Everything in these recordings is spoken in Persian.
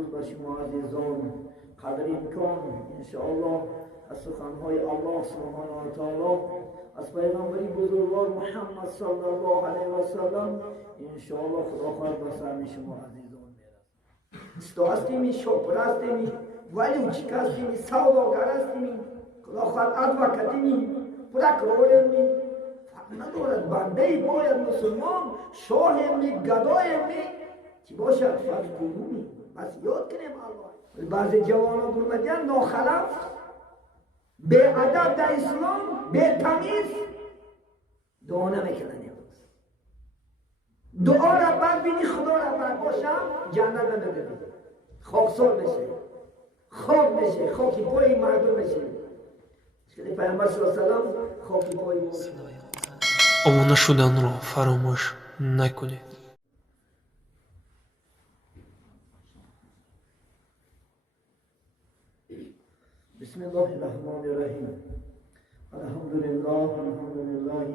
امروز به شما عزیزان قدر امکان انشاءالله از سخنهای الله سبحانه و تعالی از پیغمبری بزرگوار محمد صلی الله علیه و سلم انشاءالله خدا خواهد به سهم شما عزیزان میرسد. استاد شوپر هستیم ولی چیک هستیم سوداگر هستیم خدا خواهد ادوکاتیم پروکرور می ندارد بنده باید مسلمان شاه می گدای می چی باشد فرض کنونی بس یاد کنیم الله. بعضی جوانان گرمدیان ناخلف به ادب در اسلام به تمیز دعا نمیکنن. دعا را ببینی خدا را بر باشم جنت نمیده خاکسار میشه خاک میشه خاکی پای مردم میشه. پیامبر صلی الله علیه و سلم خاکی پای ما обуна шуданро фаромӯш накунед. بسم الله الرحمن الرحیم. الحمد لله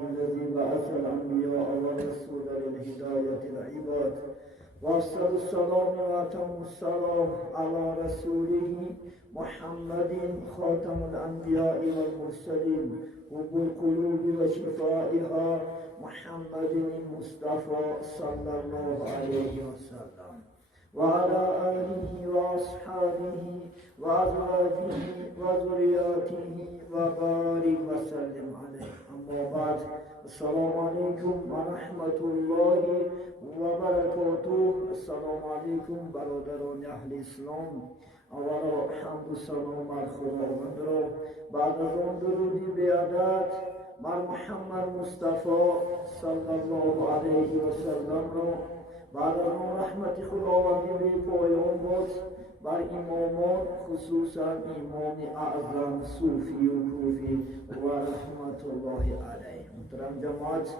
الذي بعث الانبیاء والرسل للهدایة العباد وافضل السلام واتم السلام على رسوله محمد خاتم الانبیاء والمرسلین حب القلوب وشفائها محمد المصطفى صلى الله عليه وسلم وعلى آله وأصحابه وأزواجه وذرياته وبارك وسلم عليه. أما بعد السلام عليكم ورحمة الله وبركاته. السلام عليكم برادران أهل الإسلام. اولا حمد و سلام بر خداوند را بعد از آن درودی بیادت بر محمد مصطفی صلی الله علیه و سلم را بعد از آن رحمت خداوندی به پایان باد بر امامان خصوصا امام اعظم صوفی و کوفی و رحمت الله علیه. محترم جماعت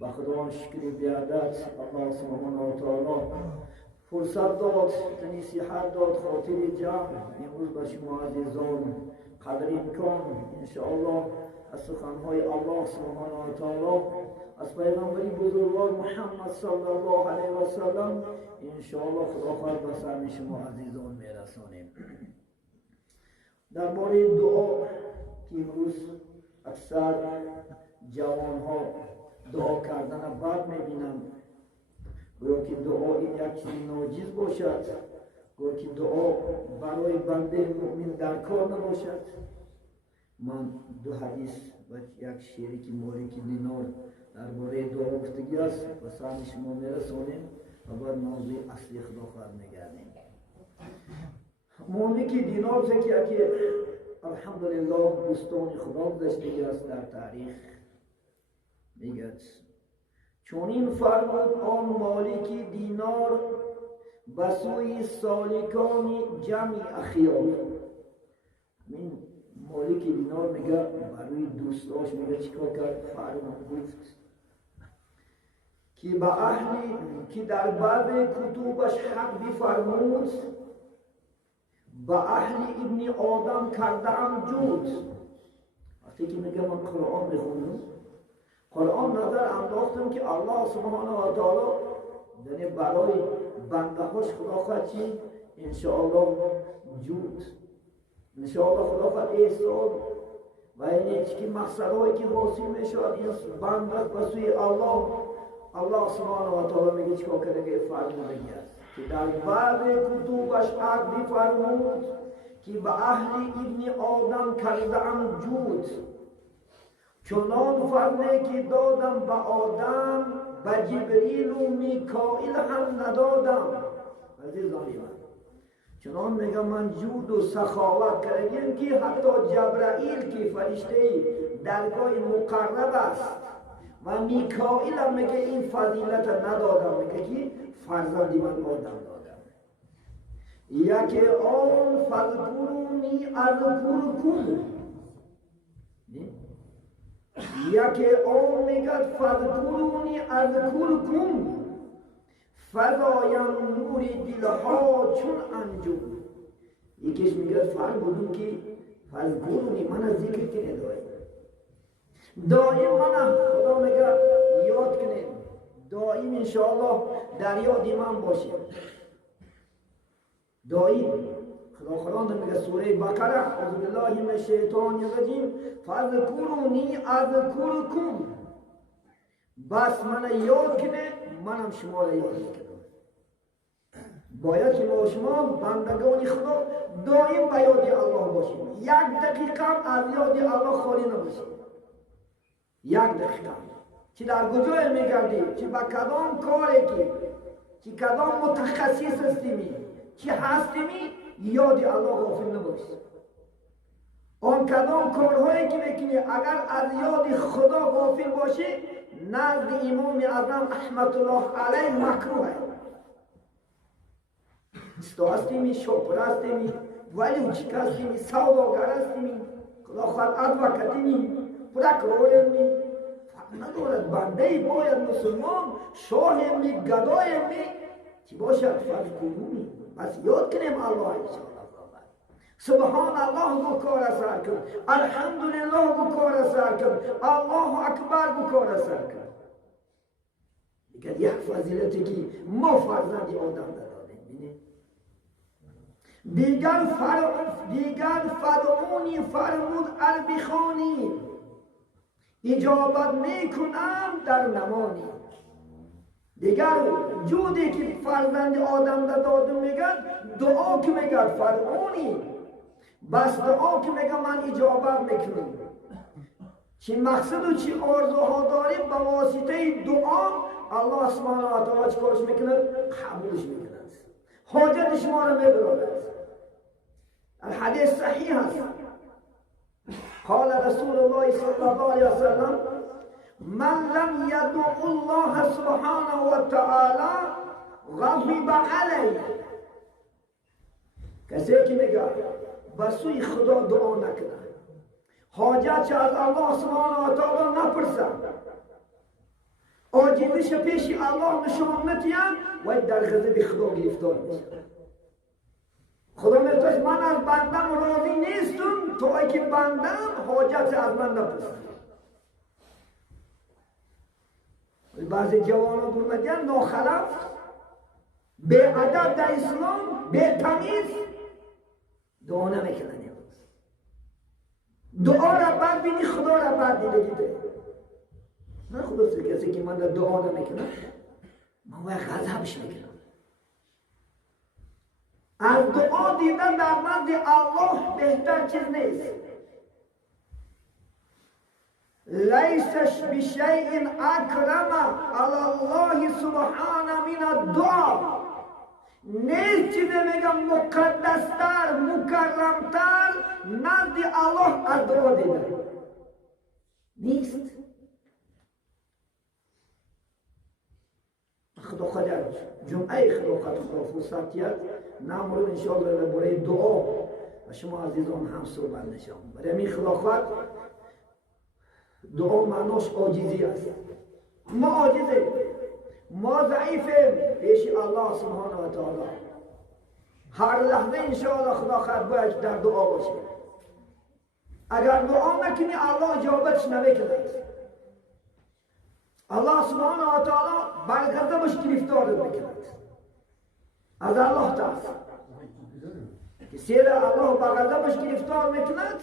به خدا شکر بیادت الله سبحانه و تعالی فرصت داد نصیحت داد خاطر جمع امروز به شما عزیزان قدر امکان انشاءالله از سخنهای الله سبحانه و تعالی از پیغمبری بزرگوار محمد صلی الله علیه و سلم انشاءالله خدا خواهد به سهم شما عزیزان میرسانیم. درباره دعا که امروز اکثر جوانها دعا کردن بد میبینم، گویا که دعا این یک چیز ناجیز باشد، گویا که دعا برای بنده مؤمن در کار نباشد. من دو حدیث و یک شعری که مالک دینار درباره دعا گفتگی است و سهم شما میرسانیم و بعد موضوع اصلی خدا خواهد میگردیم. مالک دینار که الحمدلله دوستان خدا گذشته است در تاریخ میگد چون این فرمود آن مالک دینار به سوی سالکان جمع اخیار. این مالک دینار میگه برای دوستاش میگه چیکار کرد؟ فرمود گفت که به اهلی که در بعض کتبش حق بفرمود به اهل ابن آدم کردم جود. وقتی که میگه من قرآن میخونم قرآن نظر انداختم که الله سبحانه و تعالی یعنی برای بنده هاش خدا خواهد چی؟ انشاءالله جود انشاءالله خدا خواهد احسان و یعنی که مقصدهایی که حاصل میشود این بنده بسوی الله سبحانه و تعالی میگه چیکار کرده که فرمودگی است که در بعد کتبش عقدی فرمود که به اهل ابن آدم کردم جود چنان فرمه که دادم به آدم به جبریل و میکائیل هم ندادم. عزیزان من چنان میگم من جود و سخاوت کردیم که حتی جبرائیل که فرشته درگاه مقرب است و میکائیل هم میگه این فضیلت ندادم، میگه که فرزندی من آدم دادم. یکی آن فذکرونی اذکرکم یکی آن میگد فذکرونی اذکرکم فزایم نور دلها چون انجام. یکیش میگد فرمودون که فذکرونی من از ذکر کنه دائم من خدا میگه یاد کنید دائم انشاءالله در یاد من باشید داییم خدا قرآن میگه سوره بقره اعوذ بالله من الشیطان الرجیم فاذکرونی اذکرکم بس من یاد کنه منم شما را یاد میکنم. باید که ما شما بندگان خدا دائم به یاد الله باشیم، یک دقیقه از یاد الله خالی نباشیم. یک دقیقه چی در کجای میگردیم، چی با کدام کاری که کدام متخصص هستیمی، چی هستیمی، یاد الله غافل نباشیم. آن کدام کارهایی که میکنی اگر از یاد خدا غافل باشی نزد امام اعظم رحمت الله علیه مکروه است. استاستیمی، شوپر هستیمی، ولی چیک هستیمی، سوداگر هستیمی، خدا خواهد ادوکتیمی، پرکرورمی، ندارد بنده باید مسلمان شاهمی، گدایمی چی باشد فذکرونی، بس یاد کنیم الله انشاءالله. سبحان الله گو کار سر کن، الحمدلله گو کار سر کن، الله اکبر گو کار سر کن. دیگر یک فضیلتی که ما فرزند آدم دادیم. دیگر فدعونی فرمود البخانی، اجابت میکنم در نمانی. دیگر جودی که فرزند آدم دادم میگن دعا که میگن فدعونی، بس دعا که میگن من اجابت میکنم. چی مقصد و چی آرزوها داریم به واسطه دعا الله سبحانه و تعالی چی کارش میکنه؟ قبولش میکنه، حاجت شما رو میدراند. الحدیث صحیح است. قال رسول الله صلی الله علیه وسلم من لم يدع الله سبحانه و تعالی غضب علیه. کسی که میگه به سوی خدا دعا نکنه، حاجت از الله سبحانه و تعالی نپرسه، عاجزیش پیش الله نشان ندهد و در غضب خدا گرفتار میشه. خدا میگه من از بندم راضی نیستم تا اینکه بندم حاجت از من نپرسه. بعضی جوانان برمدین ناخلف، به ادب در اسلام، به تمیز دعا نمیکنن. دعا را بد بینی، خدا را بد دیده. نه خدا کسی که من دعا نمیکنم من باید غضبش میکنم. از دعا دیدن در نزد الله بهتر چیز نیست. لیسش بشیء اکرم علی الله سبحانه من الدعا. نیست چیزی میگم مقدستر، مکرمتر نزد الله از دعا دیدن نیست. خدا خدا جمعه خدا فرصتیت نمورد انشاءالله برای دعا و شما عزیزان هم صحبت نشم. برای می خدا خواهد دعا معناش عاجزی است. ما عاجزیم، ما ضعیفیم پیش الله سبحانه و تعالی. هر لحظه انشاءالله خدا خواهد باید در دعا باشیم. اگر دعا نکنی الله اجابتش نمیکند. الله سبحانه و تعالی بر غضبش گرفتار میکند. از الله ترس. کسی را الله بر غضبش گرفتار میکند،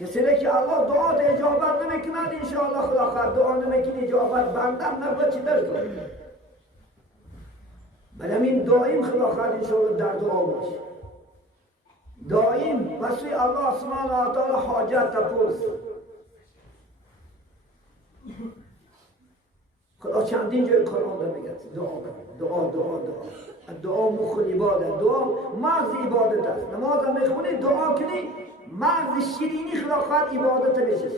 کسی را که الله دعا ده اجابت نمیکند انشاءالله خدا خواهد دعا نمیکنی اجابت بندم نبود چی در کنی. بنابراین دائم خدا خواهد انشاءالله در دعا باش. دائم بسوی الله سبحانه و تعالی حاجت تپرس. خدا چندین جای قرآن میگه دعا کن، دعا دعا دعا. دعا مخ عبادت، دعا مغز عبادت است. نماز میخونی دعا کنی مغز شیرینی خدا خواهد عبادت بشه.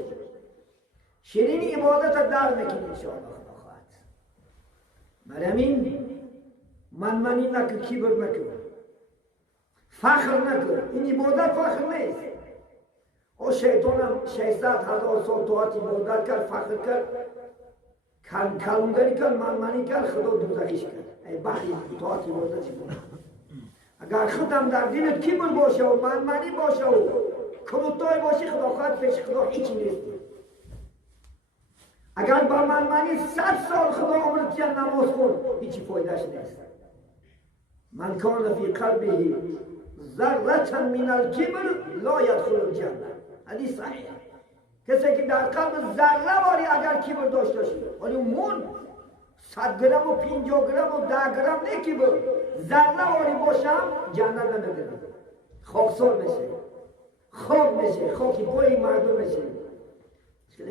شیرینی عبادت در میکنی انشاءالله خدا خواهد. برامین منمانی نکن، کبر نکن، فخر نکن. این عبادت فخر نیست. او شیطان هم 600,000 سال طاعت عبادت کرد، فخر کرد، کلونگری کرد، منمانی کرد، خدا دوزخیش کرد. ای بخی طاعت عبادت بود. اگر خودم در دلت کبر باشه و منمانی باشه و کروتای باشه خدا خواهد پیش خدا هیچی نیست. اگر با منمانی 100 سال خدا عمرت نماز کن هیچی فایدهش نیست. من کان فی قلبه ذره من الکبر لا یدخل الجنه. حدیث صحیح. کسی که در قلب ذره واری اگر کبر داشته باشه، ولی اون 100 گرم و 50 گرم و 10 گرم نه کبر، ذره واری باشم جنت نمیره، خاکسار میشه، خاک میشه، خاکی پای مردم میشه.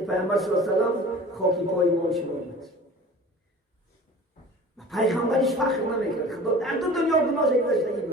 پیامبر صلی الله علیه و سلم خاکی پای ما شما بود. پیغمبرش فخر نمیکرد، خدا در دو دنیا گناهش گذاشته بود.